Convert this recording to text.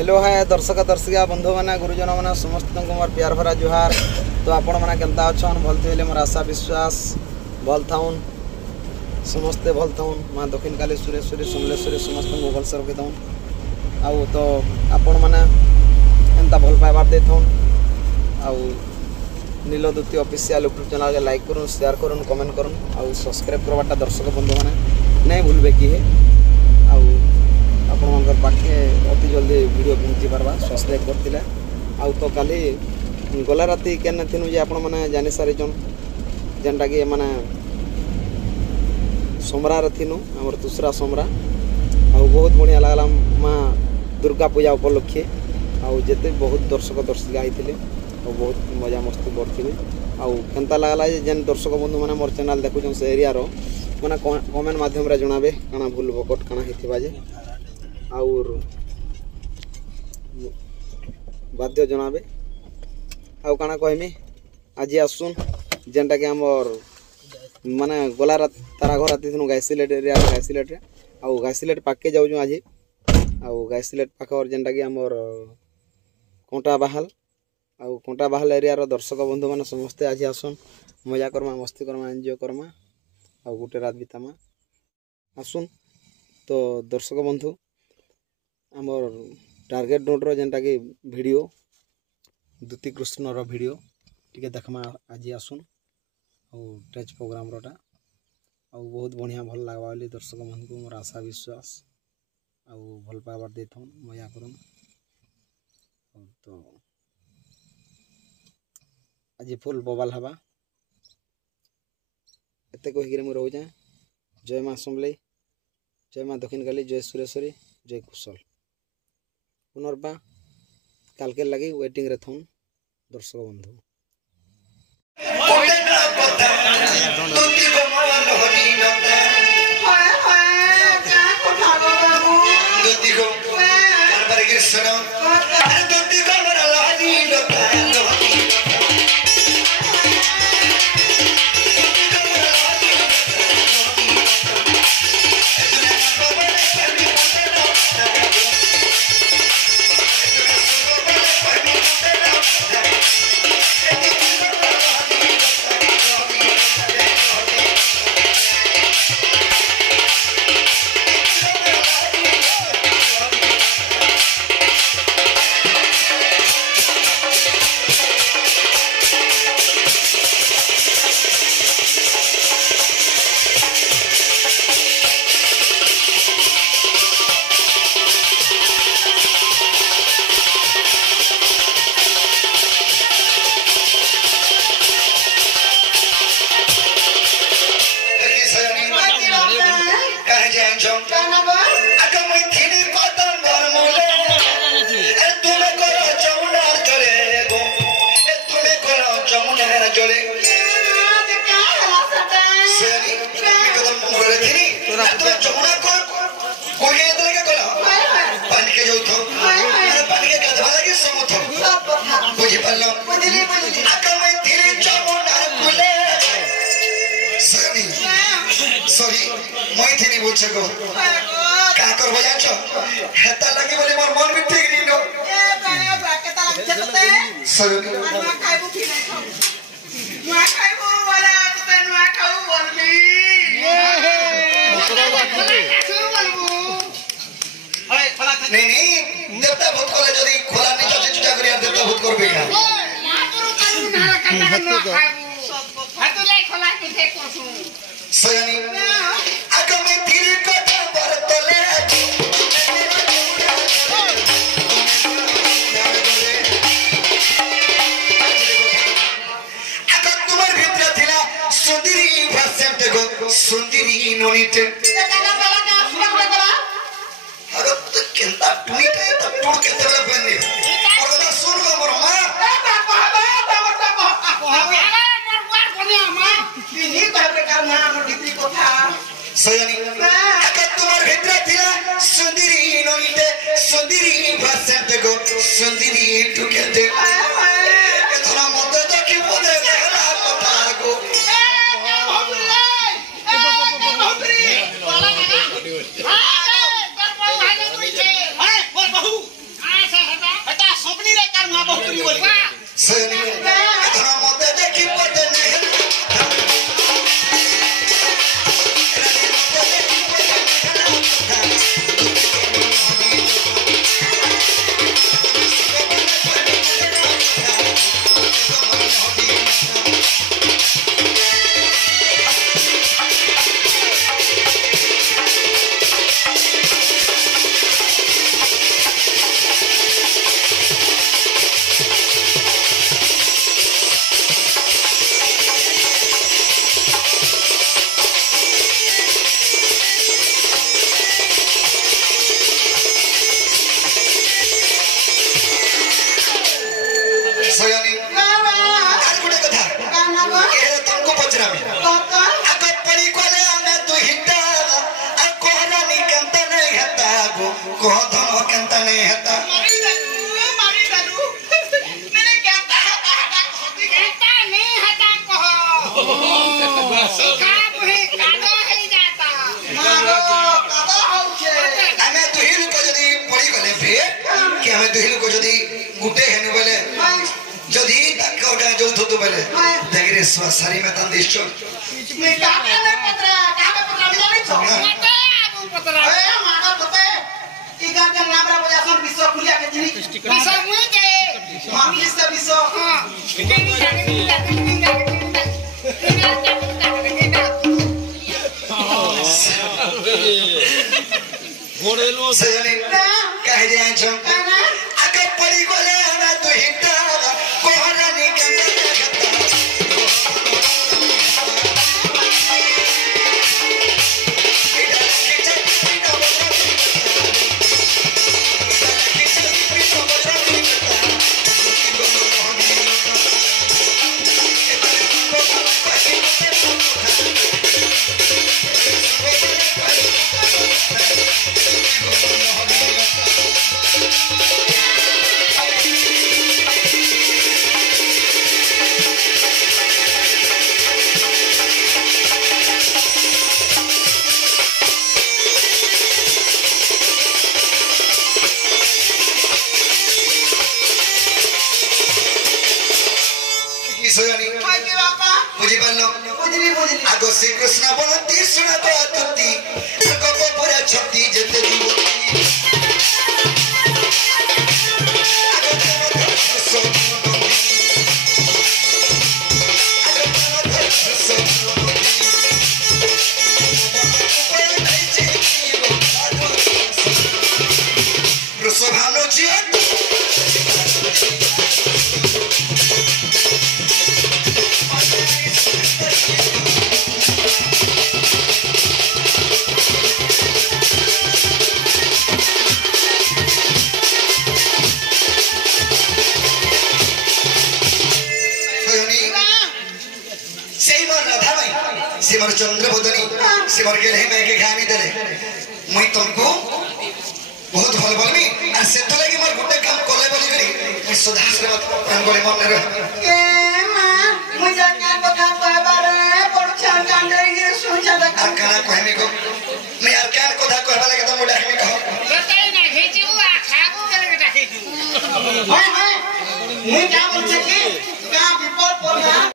Hello hi दर्शक दर्शिका बंधु मैंने गुरुजन मैंने समस्त को मोर प्यार भरा जुहार। तो आपण मैंने केन्ता अच्छन भल थे मोर आशा विश्वास भल थाउन समस्ते भल थाउन माँ दक्षिण कालेश्वरी समलेश्वरी समस्त को भलसे रखी थाउन। आउ तो आपण मैंने एंता भल पाइबार दे थाउन। आउ नीलदूती ऑफिशियल यूट्यूब चैनल के लाइक करूँ शेयर करूँ कमेंट करूँ आउ सब्सक्राइब करवाटा दर्शक बंधु मैंने नहीं भूलबे कि आउ आपंकर पाखे अति जल्दी वीडियो पहुँची पार्बा सब्सक्राइब करते आउ तो काली गला राति केन थी जे आपण मैंने जानी सारीचन जेनटा कि माने समरार थीनु आमर दूसरा समरा आउ बहुत बढ़िया लगला माँ दुर्गा पूजा उपलक्षे आउ जेते बहुत दर्शक दर्शिका आईथिले और बहुत मजा मस्ती करथिले आउ केनता लगला जेन दर्शक बंधु मैंने मोर चैनल देखुछन से एरिया रो माने कमेंट माध्यम रे जणाबे काना भूल बकट काना हेथिबा जे और बाध्य जनाबे आउ काना कहमी आज आसुन जेनटा कि आमर माने गला तारा घर आती थी गायसिलेट एरिया गायसिलेट आउ गायसिलेट पाके जाऊँ आज आउ गायसिलेट पाख जेनटा कि आमर कंटा बाहाल आउ कंटा बाहाल एरिया रो दर्शक बंधु मैंने समस्ते आज आसुन मजा करमा मस्ती करमा एंजॉय करमा आउ गोटे रात बितामा आसुन। तो दर्शक बंधु आमर टार्गेट नोट जेनटा कि वीडियो दूती कृष्ण वीडियो टी देखमा आज आसुन और टेज प्रोग्राम रोटा आउ बहुत बढ़िया भल लगवा बोली दर्शक मन को मोर आशा विश्वास आउ भल पाइबार दे थाउन मजा करन। तो आज फुल बबाल हवा एते कहीकि मुझे रोचे जय माँ समलई जय माँ दक्षिण काली जय सुरेश्वरी जय कुशल पुनर्बा काल के लगी वेटिंग रे थौन दर्शक बंधु। सॉरी मैं थी नहीं बोल सको का कर बजा छ हेता लगी बोले मोर मन भी ठीक नहीं नो ए बारे बाके ता लग जते सॉरी नुआ खाइबो थी नहीं नुआ खाइबो वाला तो नुआ खाऊ बोलबी नहीं नहीं देवता भूत कोले जदी खोला नहीं चचे चुटा करिया देवता भूत करबे का यहां करू करू ना कटा नुआ खाइबो हाथ ले खोला के थे कोसु सयानी आगे मैं तेरे को बरतले आगे तुम्हारे भीतर थिला सुंदरी परसेंट को सुंदरी नोनीटे गाना वाला का सुन बगला अरे तो केंता टुनीटे तो टूट के तेरे बने और तो सुन को मोर मां सयानी आगे तुम्हारे भीतर थिला सुंदरी नोनीटे सुंदरी परसेंट को सुंदरी टुकेटे एथरा मत देखि बोले गला पता को ए केंता नहीं हता मारी दादू मेरे कहता नहीं हटा कहो सिखा बुही कादो है जाता मारो कादो होचे हमें दुहिल को जदी पड़ी गले फिर कि हमें दुहिल को जदी गुटे हेनु बोले जदी तक ओडा जो थतो बोले देखरे सारी में तंदिश मैं काके नहीं पतरा मिला नहीं छो मते आगु पतरा ए माना पते ई गाजन नाबरा बजासन विश्व खुलिया के जिनी विश्व मुई के मांगलिस का विश्व हां घोड़ेलो से कह दे छो आगे पड़ी गोले हमें तो हिटा कोहरा निकल आगो श्री कृष्ण बोलती सुना तो तुती गप पूरा छत्ती जते जीवती आगो रसभानो जीवन सिमर चंद्रबोधनी सिमर के नहीं मैं के खानी दे मुई तुमको बहुत भल भलमी और से तो लगी मोर गुटे काम कोले बोली करी मुई सुधास रे मत अंगोली मन रे ए मां मुझे क्या कथा कहबार बड़ छान कांडे ये सुन जा और काना कहमी को मैं यार क्या कथा कहबा लगे तुम डाकमी कहो बताई ना खींचू आ खागू करे डाकी हां हां मुई क्या बोल छी